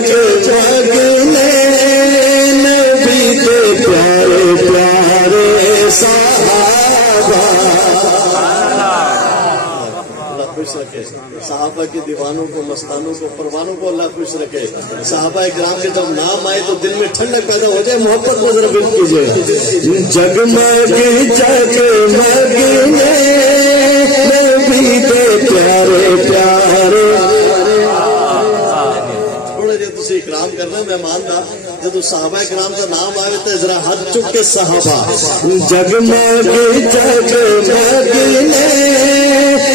جگمگنے نبی کے پیارے پیارے صحابہ. اللہ خوش رکھے صحابہ کے دیوانوں کو، مستانوں کو، پروانوں کو اللہ خوش رکھے. صحابہ اکرام کے جب نام آئے تو دل میں ٹھنڈک پیدا ہو جائے. محبت میں ذرا بات کیجیے. جگمگ جگمگنے نبی کے پیارے پیارے. تھوڑا جی تسی اکرام کرنا مہمان دا. جب صحابہ اکرام کا نام آئے تو ذرا ہاتھ چک کے صحابہ. جگمگ جگمگنے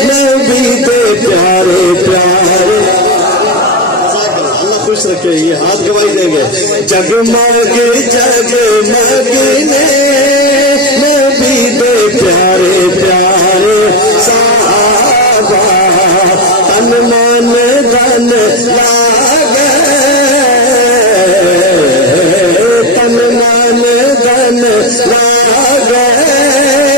نبی کے پیارے پیارے. اللہ خوش رکھے. یہ ہاتھ گواہی دیں گے. جگمگ جگمگنے نبی کے پیارے پیارے صحابہ. تن من دھن لاگے، تن من دھن لاگے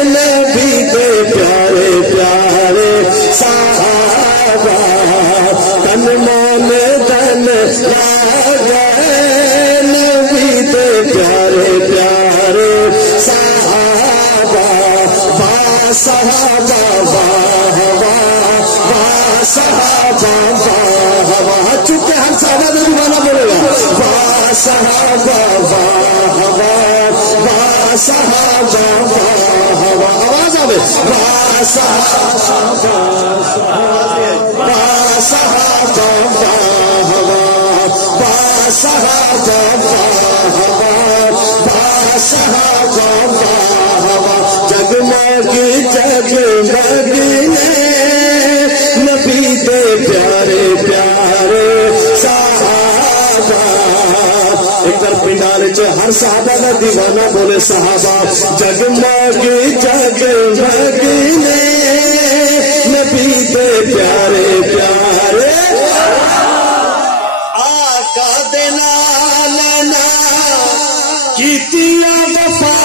نبی کے پیارے پیارے صحابہ. تن من دھن لاگے نبی کے پیارے پیارے صحابہ. با صحابہ واہ واہ، با صحابہ واہ واہ. چونکہ ہر صحابہ کا دیوانہ بولے گا. با صحابہ واہ واہ، با صحابہ واہ واہ. آواز آوے. با صحابہ با صحابہ واہ واہ، با صحابہ واہ واہ، با صحابہ واہ واہ. جگمگ جگمگنے نبی کے پیارے پیارے صحابہ. ایک بار پنڈال چ ہر صحابہ کا دیوانہ بولے صحابہ. جگمگ جگمگنے نبی کے پیارے پیارے. آقا دے نال نا کیتیاں وفا،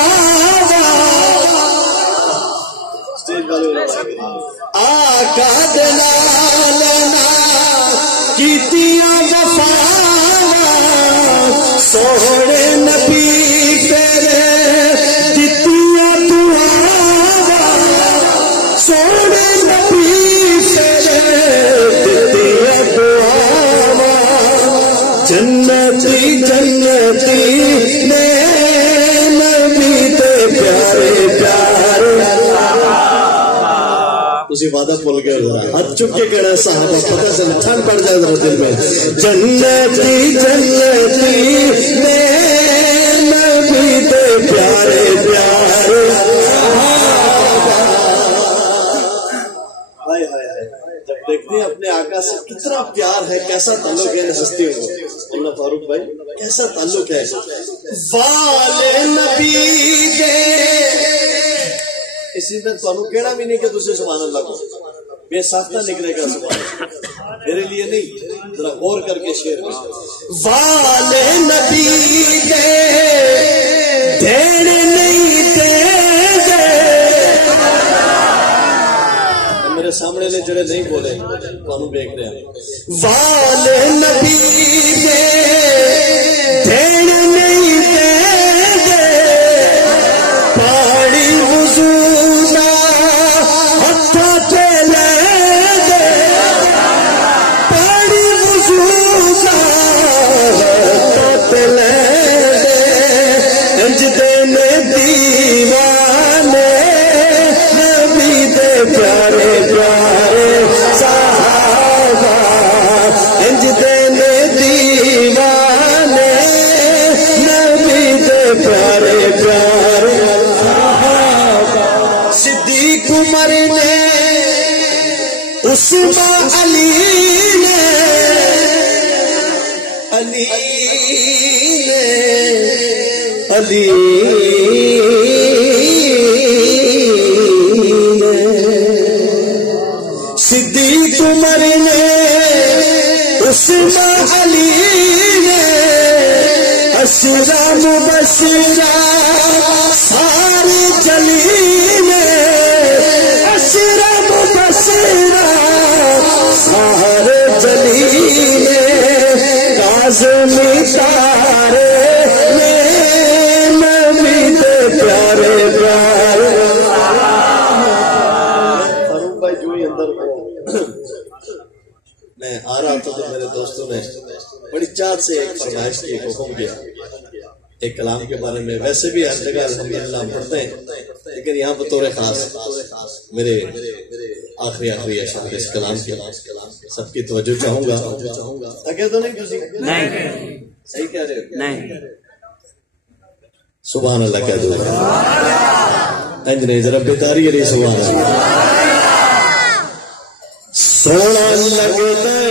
آقا دے نال نا کیتیاں وفا. سونے نبی تیرے دتیاں دعاواں، سونے نبی تیرے دتیاں دعاواں. جنتی جنتی نے نبی تے پیارے پیارے. تسی وعدہ بھول گئے. ہاتھ چک کے کہنا صحابہ. پتہ چل ٹھنڈ پڑ جائے ذرا دل میں. جنتی جنتی نے نبی تے پیارے پیارے. ہائے ہائے ہائے. جب دیکھتے ہیں اپنے آقا سے کتنا پیار ہے، کیسا تعلق ہے ہستی ہو. اللہ فاروق بھائی کیسا تعلق ہے. والے نبی دے اسی میں تو کہنا بھی نہیں کہ دوسرے سبحان اللہ کو بے ساختہ نکلے گا. سبحان میرے لیے نہیں، ذرا غور کر کے شعر میں. والے نبی دے دین نہیں دے دے. میرے سامنے نے جڑے نہیں بولے تو دیکھ رہے ہیں. والے نبی دے دین نہیں دے دے. پاڑی وضو پیارے پیارے صحابہ. انج دینے دیوانے نبی دے پیارے پیارے صحابہ. صدیق عمر نے، عثمان علی نے، علی نے، علی صدیق عمر نے، عثمان علی نے، اشرا مبشرہ سارے جلی نے، اشرا مبشرہ سارے جلی نے. آزمی تارے نبی دے پیارے پیارے فاروق بھائی جو ہی اندر میں آ رہا تھا تو میرے دوستوں نے بڑی چاہت سے ایک فرمائش کی، ایک حکم کیا ایک کلام کے بارے میں. ویسے بھی ہر جگہ الحمدللہ ہم پڑھتے ہیں، لیکن یہاں بطور خاص میرے آخری اشعار اس کلام کے سب کی توجہ چاہوں گا. اگے تو نہیں صحیح کہہ رہے ہو؟ نہیں. سبحان اللہ کہہ دو انجنے ذرا بیداری علی سبحان اللہ. سونا لگتا